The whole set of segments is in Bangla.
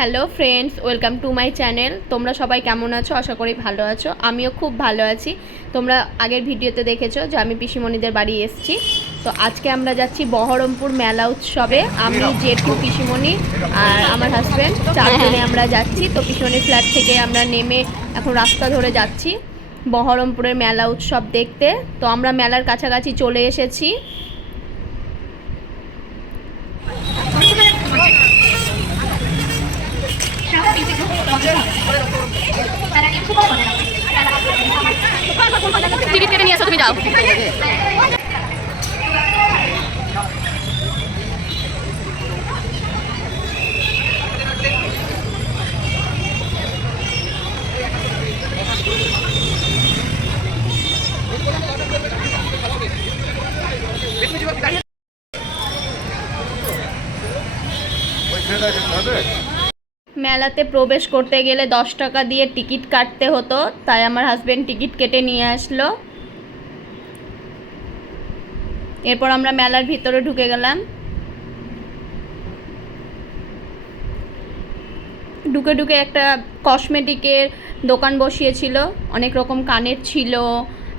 Hello friends welcome to my channel. তোমরা সবাই কেমন আছো? আশা করি ভালো আছো। আমিও খুব ভালো আছি। তোমরা আগের ভিডিওতে দেখেছ যে আমি পিসিমণিদের বাড়ি এসেছি। তো আজকে আমরা যাচ্ছি বহরমপুর মেলা উৎসবে। আমি জেঠু পিসিমণি আর আমার হাজব্যান্ড চারজনে আমরা যাচ্ছি। তো পিসিমণির ফ্ল্যাট থেকে আমরা নেমে এখন রাস্তা ধরে যাচ্ছি বহরমপুরের মেলা উৎসব দেখতে। তো আমরা মেলার কাছাকাছি চলে এসেছি। টিকিট কেটে নিয়ে আসো তুমি যাও। মেলাতে প্রবেশ করতে গেলে দশ টাকা দিয়ে টিকিট কাটতে হতো, তাই আমার হাজবেন্ড টিকিট কেটে নিয়ে আসলো। এরপর আমরা মেলার ভিতরে ঢুকে গেলাম। ঢুকে ঢুকে একটা কসমেটিকের দোকান বসিয়েছিল। অনেক রকম কানের ছিল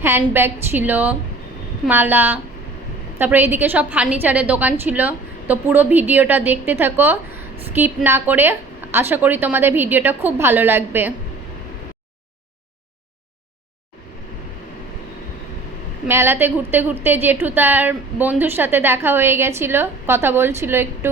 হ্যান্ডব্যাগ ছিল, মালা, তারপরে এইদিকে সব ফার্নিচারের দোকান ছিল। তো পুরো ভিডিওটা দেখতে থাকো স্কিপ না করে আশা করি তোমাদের ভিডিওটা খুব ভালো লাগবে। মেলাতে ঘুরতে ঘুরতে জেঠু তার বন্ধুর সাথে দেখা হয়ে গেছিল, কথা বলছিল একটু।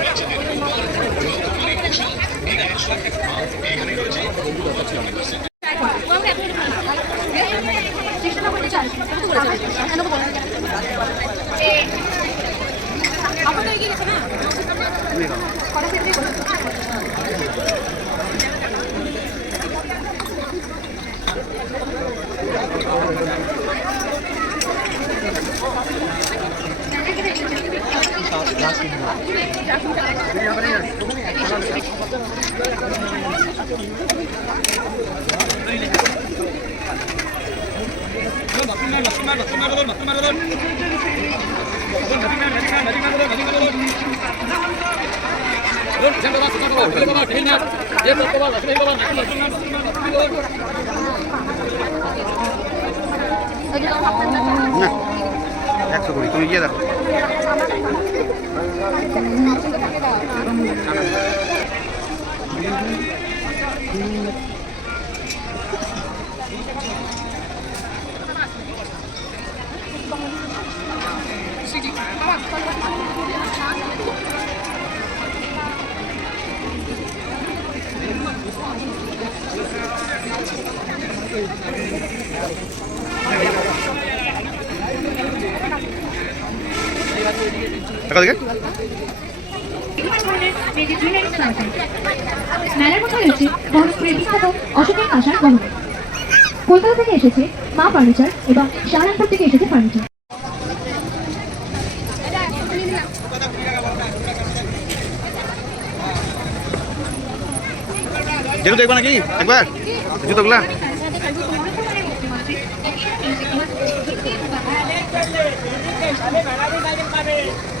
না একশো কুড়ি তুমি গিয়ে দেখো। দেখা দেখে কলকাতা থেকে এসেছে মা ফার্নিচার এবং সাহারানপুর থেকে এসেছে ফার্নিচার। জেরু দেখব নাকি? একবার? জুতোগুলা Thank.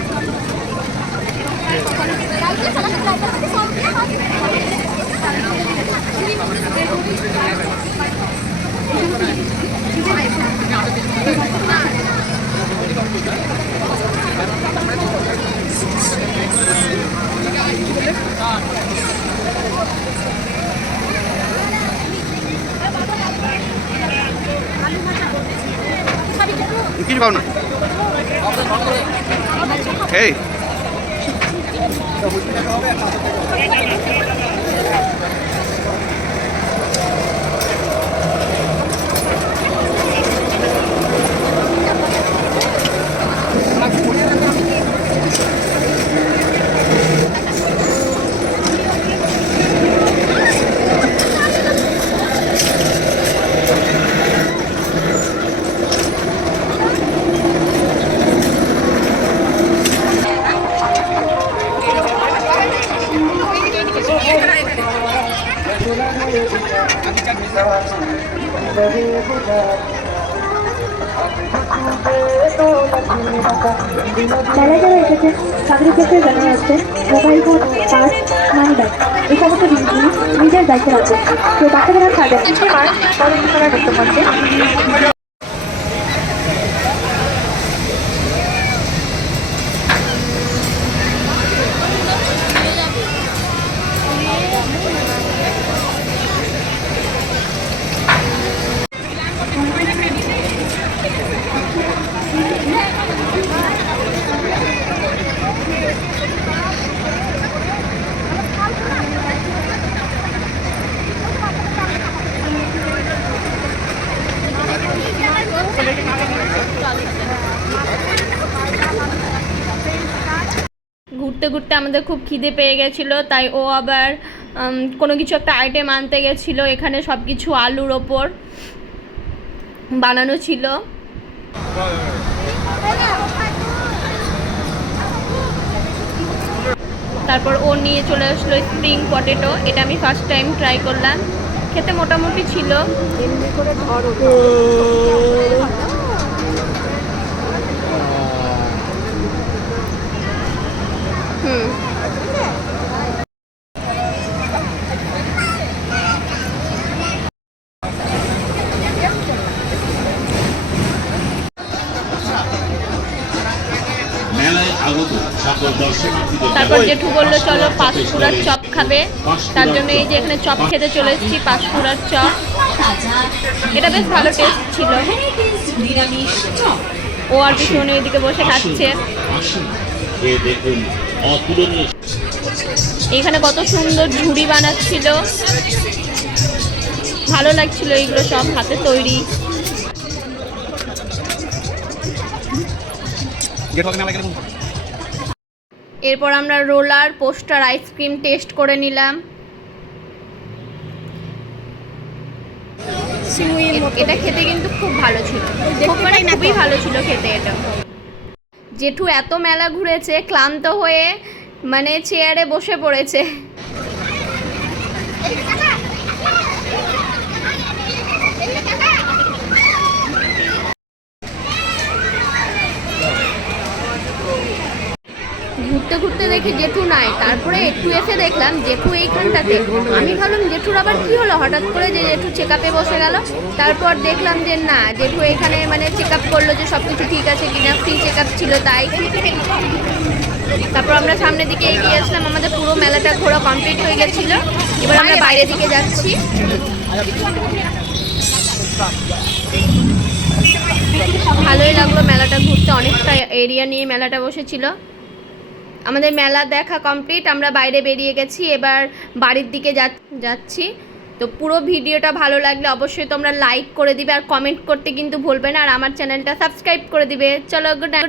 এই মেলায় যারা জানা যাচ্ছে, mobile phone purse money bag, এই সমস্ত জিনিসগুলি নিজের দায়িত্বে রাখবেন কেউ বাচ্চাদের আর ঘুরতে ঘুরতে আমাদের খুব খিদে পেয়ে গেছিল, তাই ও আবার কোনো কিছু একটা আইটেম আনতে গেছিল, এখানে সব কিছু আলুর ওপর বানানো ছিল। তারপর ও নিয়ে চলে আসলো স্প্রিং পটেটো এটা আমি ফার্স্ট টাইম ট্রাই করলাম। খেতে মোটামুটি ছিল। এমনি করে হুম তারপর জেঠু বলল, চলো পাঁশকুড়ার চপ খাবে। তার জন্য এই যে এখানে চপ খেতে চলে এসেছি, পাঁশকুড়ার চপ। এটা বেশ ভালো টেস্ট ছিল। ও আর পিছনে এদিকে বসে খাচ্ছে। এখানে কত সুন্দর ঝুড়ি বানাচ্ছিল। ভালো লাগছিল এইগুলো সব হাতে তৈরি। গেট গেলে এরপর আমরা রোলার পোস্টার আইসক্রিম টেস্ট করে নিলাম। এটা খেতে কিন্তু খুব ভালো ছিল। মানে খুবই ভালো ছিল খেতে এটা। জেঠু এত মেলা ঘুরেছে ক্লান্ত হয়ে মানে চেয়ারে বসে পড়েছে। ঘুরতে দেখি জেঠু নাই। তারপরে একটু এসে দেখলাম জেঠু এইখানটাতে। আমি ভাবলাম জেঠুর আবার কি হলো? হঠাৎ করে যে জেঠু চেক আপে বসে গেল। তারপর দেখলাম যে না জেঠু এখানে মানে চেক আপ করল যে সব কিছু ঠিক আছে কিনা। ফ্রি চেক আপ ছিল তাই। তারপর আমরা সামনের দিকে এগিয়ে আসলাম। আমাদের পুরো মেলাটা ঘোরা কমপ্লিট হয়ে গেছিল। এবার আমরা বাইরের দিকে যাচ্ছি। ভালোই লাগল মেলাটা ঘুরতে। অনেকটা এরিয়া নিয়ে মেলাটা বসেছিল। আমাদের মেলা দেখা কমপ্লিট আমরা বাইরে বেরিয়ে গেছি, এবার বাড়ির দিকে যাচ্ছি। তো পুরো ভিডিওটা ভালো লাগলে অবশ্যই তোমরা লাইক করে দিবে আর কমেন্ট করতে কিন্তু ভুলবে না, আর আমার চ্যানেলটা সাবস্ক্রাইব করে দিবে। চলো গুড নাইট